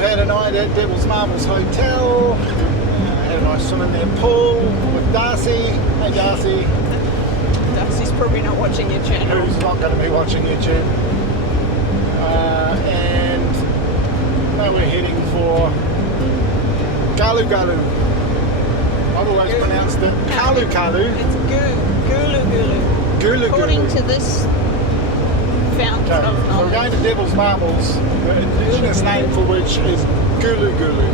had a night at Devil's Marbles Hotel. Had a nice swim in their pool with Darcy. Hey Darcy. Darcy's probably not watching your channel. Who's not going to be watching YouTube. And now we're heading for Karlu Karlu. I've always pronounced it Karlu Karlu. It's Gulu Gulu. Gulu According Gulu. to this fountain Okay, of so we're knowledge. going to Devil's Marbles, the indigenous name for which is Gulu Gulu.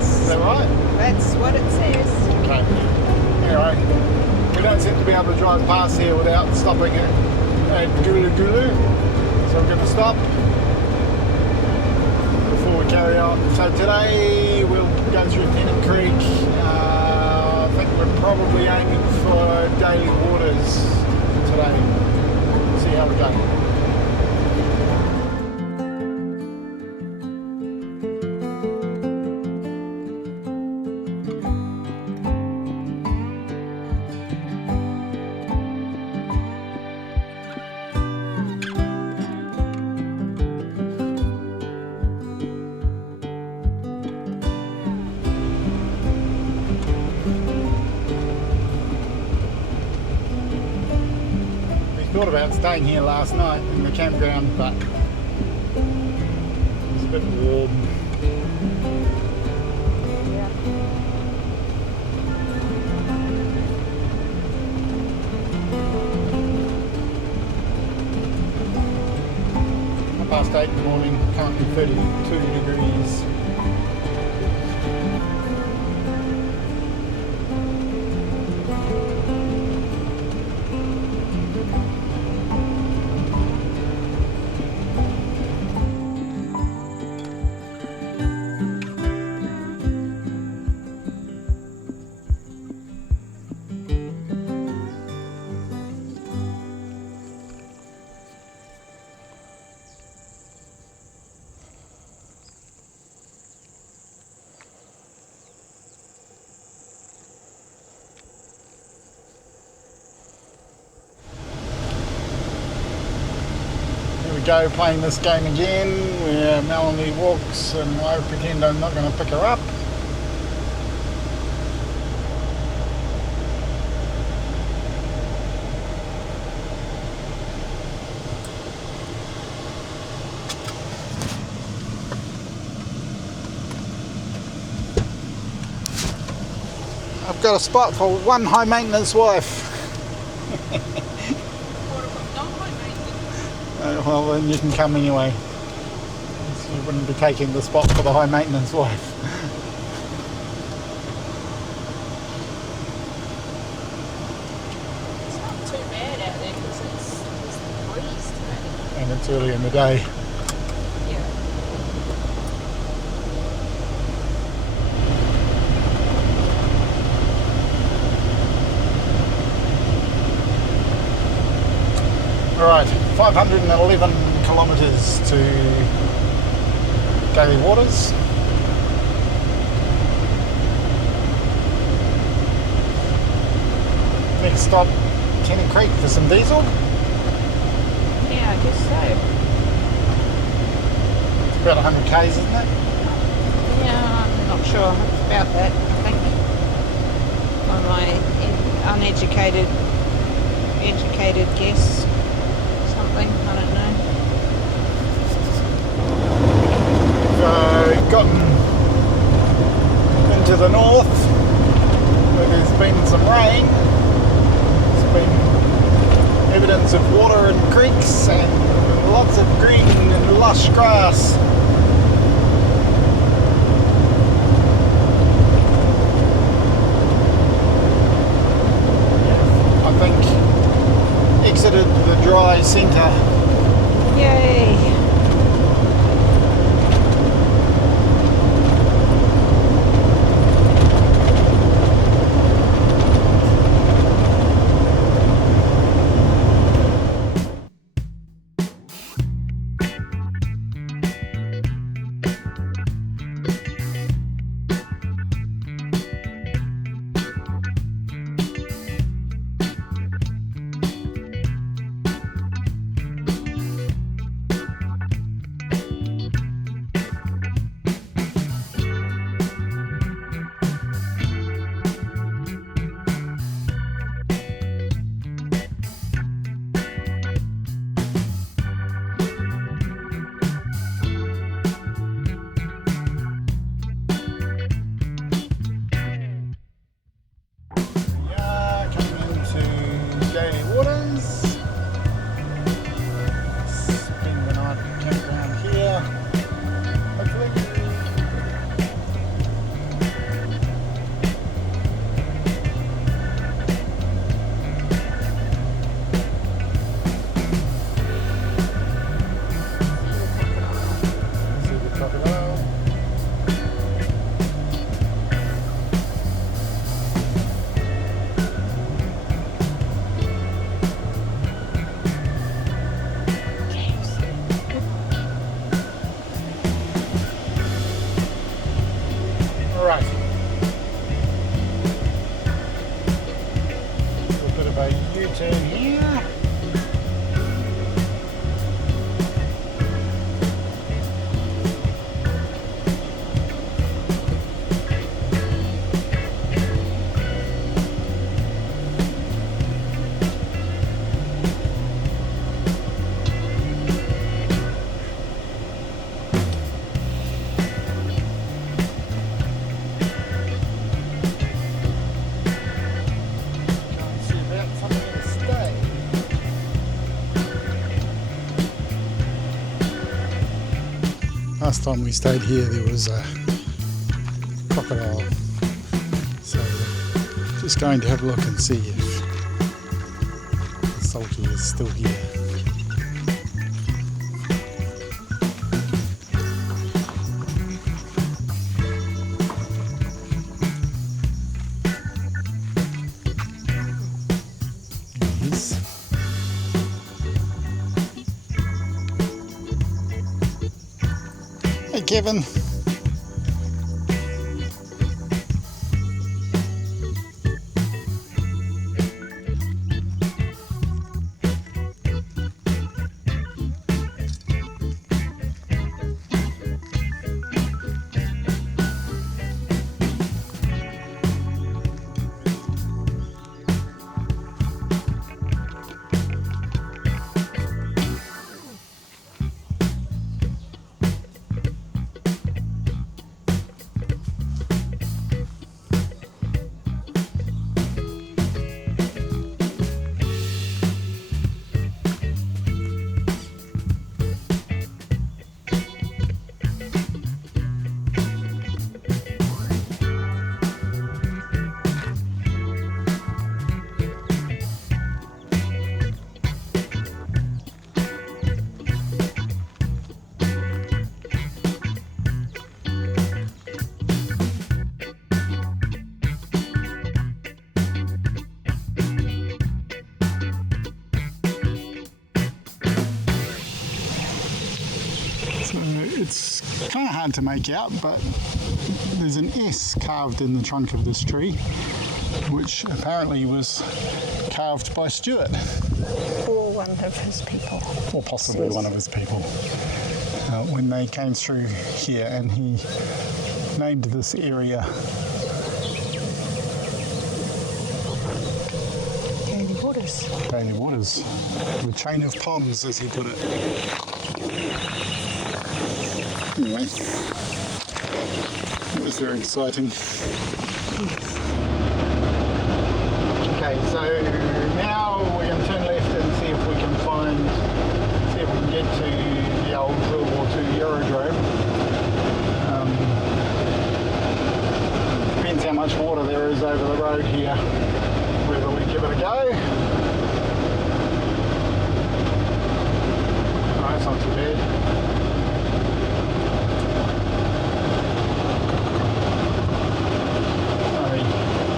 Is that right? That's what it says. Okay. Anyway, we don't seem to be able to drive past here without stopping at Gulu Gulu. So we're going to stop before we carry on. So today we'll go through Tennant Creek. I think we're probably aiming for Daly Waters today. See how we go. Thought about staying here last night in the campground, but it's a bit warm. Yeah. 8:30 in the morning, currently 32 degrees. Go playing this game again where Melanie walks and I pretend I'm not going to pick her up. I've got a spot for one high maintenance wife. Well, then you can come anyway. So you wouldn't be taking the spot for the high maintenance wife. It's not too bad out there because it's the breeze today. And it's early in the day. Yeah. Alright, 511 kilometres to Daly Waters. Next stop, Tennant Creek for some diesel. Yeah, I guess so. It's about 100 k's, isn't it? Yeah, I'm not sure about that, I think. On my uneducated guess. Something, I don't know. So, gotten into the north where there's been some rain. There's been evidence of water in creeks and lots of green and lush grass. I think exited the dry centre. Yay! Last time we stayed here there was a crocodile, so just going to have a look and see if the salty is still here. Hey Kevin. It's kind of hard to make out, but there's an S carved in the trunk of this tree, which apparently was carved by Stuart. Or one of his people. Or possibly one of his people. When they came through here, and he named this area Daly Waters. Daly Waters. The chain of ponds, as he put it. Anyway, it was very exciting. Okay, so now we're going to turn left and see if we can get to the old World War II aerodrome. Depends how much water there is over the road here, whether we give it a go. Oh, that's not too bad.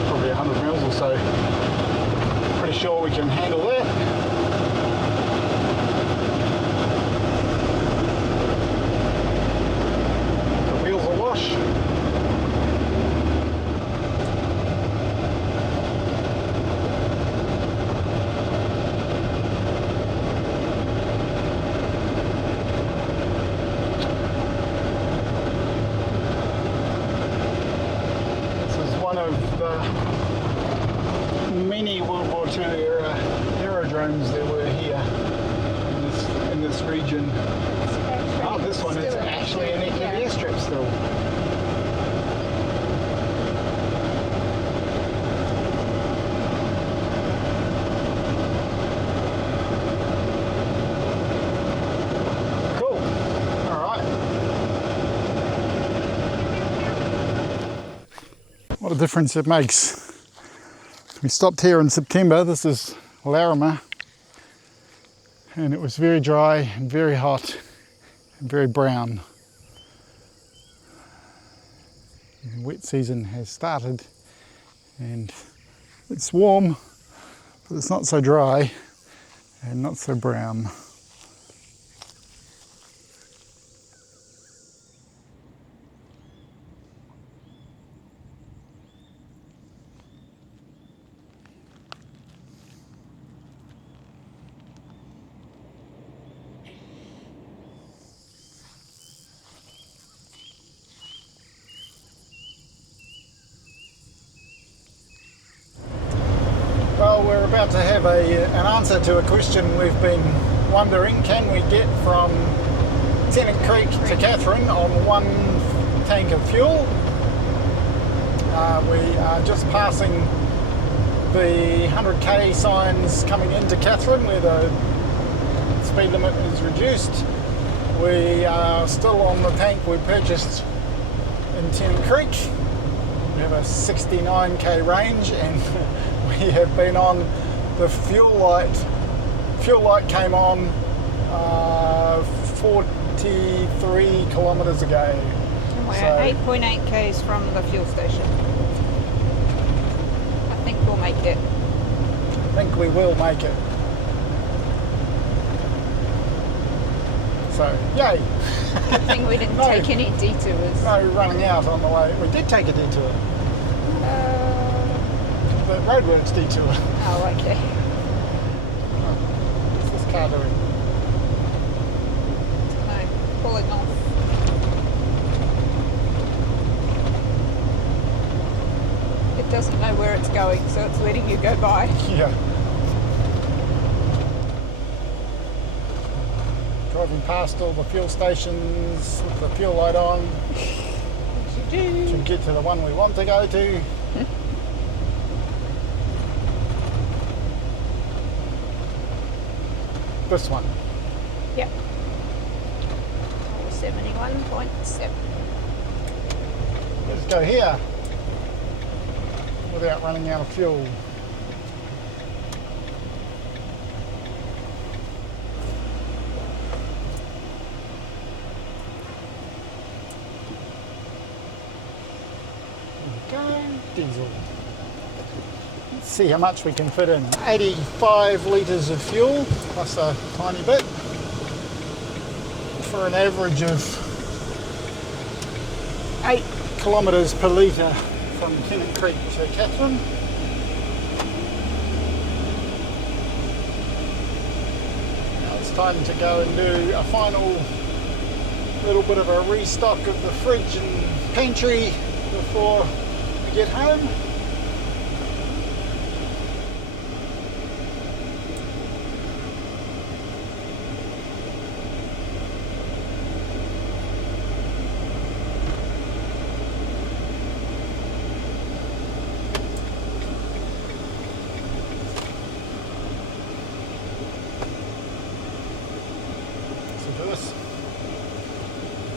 Probably 100 mils or so. Pretty sure we can handle that. The wheels are lush. One of the many World War II era aerodromes that were here in this region. Oh, this one is actually an active airstrip still. Cool. All right. What a difference it makes. We stopped here in September. This is Larimer, and it was very dry and very hot and very brown. The wet season has started and it's warm, but it's not so dry and not so brown. Well, we're about to have an answer to a question we've been wondering. Can we get from Tennant Creek to Katherine on one tank of fuel? We are just passing the 100k signs coming into Katherine where the speed limit is reduced. We are still on the tank we purchased in Tennant Creek. We have a 69k range, and we have been on the fuel light. Fuel light came on 43 kilometres ago. And we're 8.8 k's from the fuel station. I think we'll make it. I think we will make it. So, yay! Good thing we didn't take any detours. No running out on the way. We did take a detour. The roadworks detour. Oh, okay. What's this car doing? No, pulling off. It doesn't know where it's going, so it's letting you go by. Yeah. Driving past all the fuel stations with the fuel light on. As you do. To get to the one we want to go to. This one. Yep. 71.7. Let's go here without running out of fuel. Diesel. Let's see how much we can fit in. 85 litres of fuel plus a tiny bit for an average of 8 kilometres per litre from Tennant Creek to Katherine. Now it's time to go and do a final little bit of a restock of the fridge and pantry before we get home. This will do us.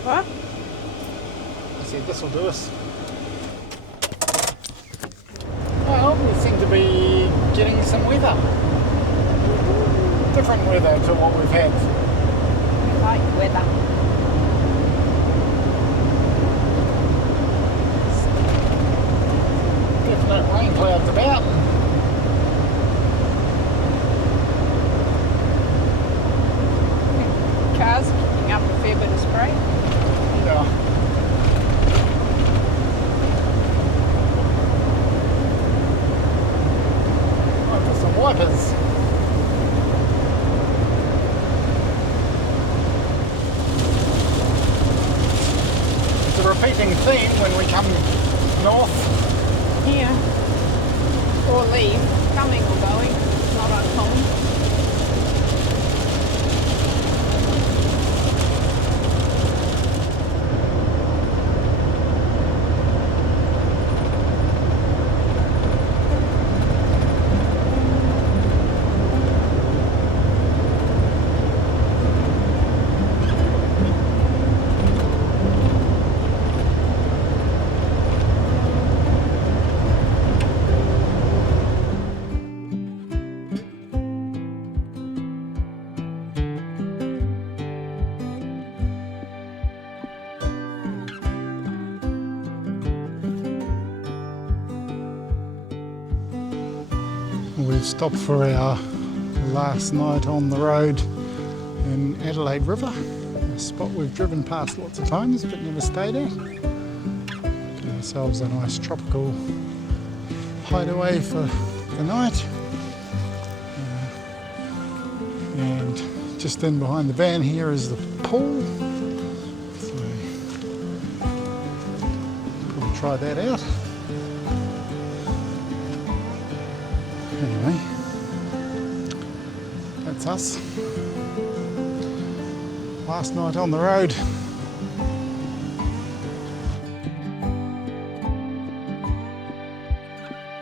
What? I said this will do us. Well, we seem to be getting some weather. Different weather to what we've had. We like weather. Definite rain clouds about. Cars kicking up a fair bit of spray. Yeah. Some wipers. It's a repeating theme when we come north. Here. Or leave. Coming or going. Not uncommon. We've stopped for our last night on the road in Adelaide River, a spot we've driven past lots of times but never stayed at. Got ourselves a nice tropical hideaway for the night. And just in behind the van here is the pool. So we'll try that out. Anyway, that's us. Last night on the road.